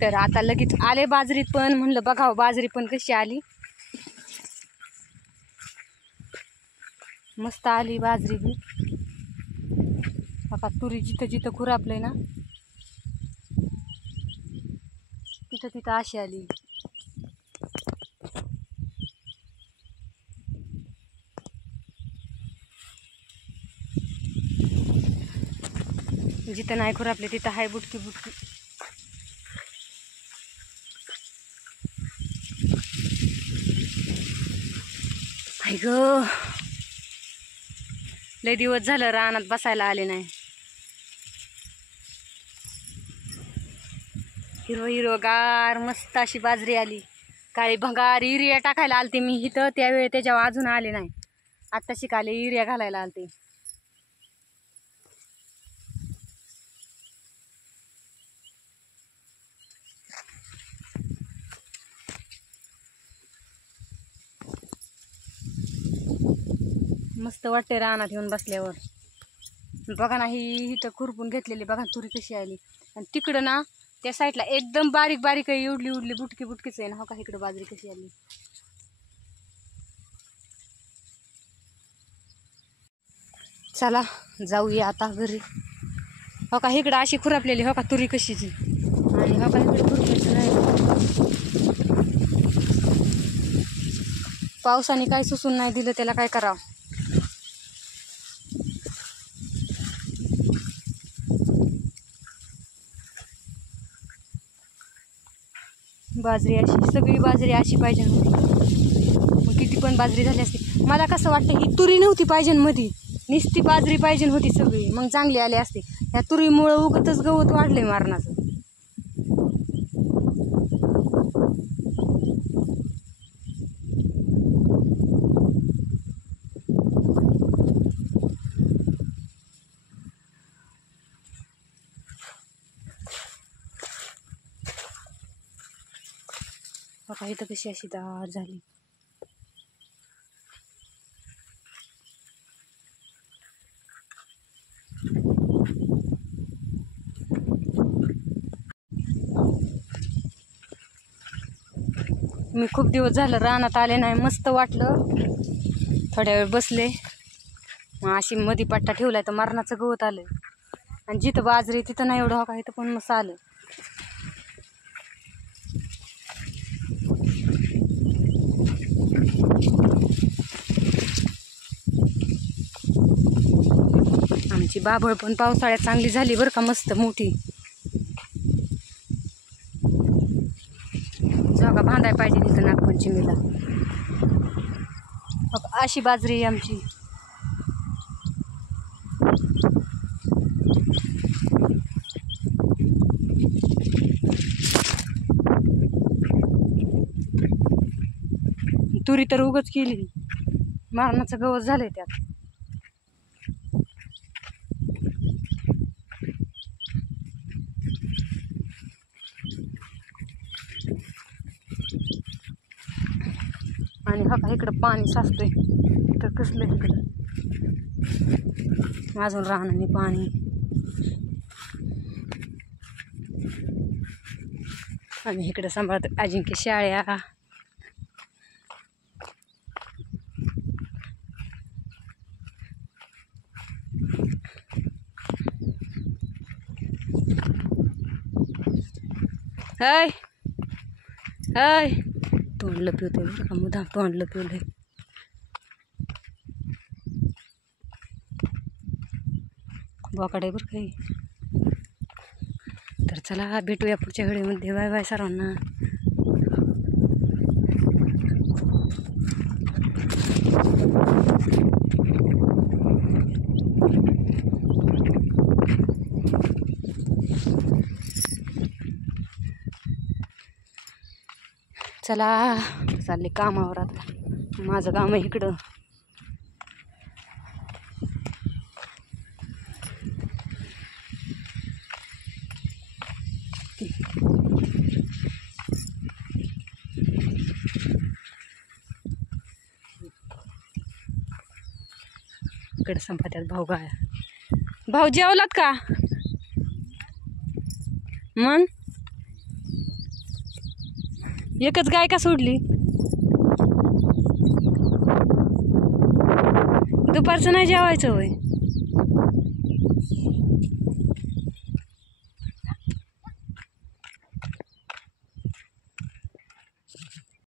तर आता लगेच आले बाजरीत पण, म्हणलं बघावं बाजरी पण कशी आली. मस्त आली बाजरी बी. आता तुरी जिथं जिथं खुरापलंय ना तिथं तिथं अशी आली. जिथं नाही खुरापले तिथं हाय बुटकी बुटकी. हाय ग, लय दिवस झालं रानात बसायला आले नाही. हिरव हिरवगार मस्त अशी बाजरी आली. काळी भंगार युरिया टाकायला आलते मी इथं, त्यावेळी त्याच्यावर अजून आले नाही. आत्ता शिकाले युरिया घालायला आलते. मस्त वाटते रानात येऊन बसल्यावर. बघा ना, ही इथं खुरपून घेतलेली बघा तुरी कशी आली. आणि तिकडं ना त्या साईडला एकदम बारीक बारीक आहे, उडली उडली बुटकी बुटकीच आहे ना. हो का, इकडं बाजरी कशी आली. चला जाऊया आता घरी. हो का, इकडं अशी खुरापलेली हो का तुरी कशीची. आणि हो का, इकडे खुरपायचं नाही. पावसाने काय सुसून नाही दिलं, त्याला काय करावं. बाजरी अशी सगळी बाजरी अशी पाहिजे नव्हती, मग किती पण बाजरी झाली असती. मला कसं वाटतं ही तुरी नव्हती पाहिजे मध्ये, नुसती बाजरी पाहिजे होती सगळी, मग चांगली आली असते. या तुरीमुळं उगतच गवत वाढले मारणाचं. बघा इथं कशी अशी दाट झाली. मी खूप दिवस झालं रानात आले नाही, मस्त वाटलं. थोड्या वेळ बसले, मग अशी मध्ये पट्टा ठेवलाय तर मरणाचं गवत आलं. आणि जिथं बाजरी तिथं नाही एवढं. हो का, इथं पण मस्त आलं. आमची बाभळ पण पावसाळ्यात चांगली झाली बरं का, मस्त मोठी. जागा बांधाय पाहिजे तिथं नागपंचमीला. अशी बाजरी आहे आमची. तुरी तर उगच केली, मारणाचं गवत झालंय त्यात. आणि हा का इकडं पाणी साचतंय तर कसलं इकडं अजून राहणार पाणी. आणि इकडं सांभाळत अजिंक्य शाळ्या. हय हय, तोंड लपवतोय बरं का, मुदाम तोंड लपवलंय. बोकाडे बरं काही. तर चला भेटूया पुढच्या व्हिडिओमध्ये. बाय बाय सर्वांना. चला चालले कामावर आता. माझं काम आहे इकडं. इकडे संपात्यात भाऊ गाया. भाऊ जेवलात का मग? एकच गाय का सोडली? दुपारचं नाही जेवायचं होय?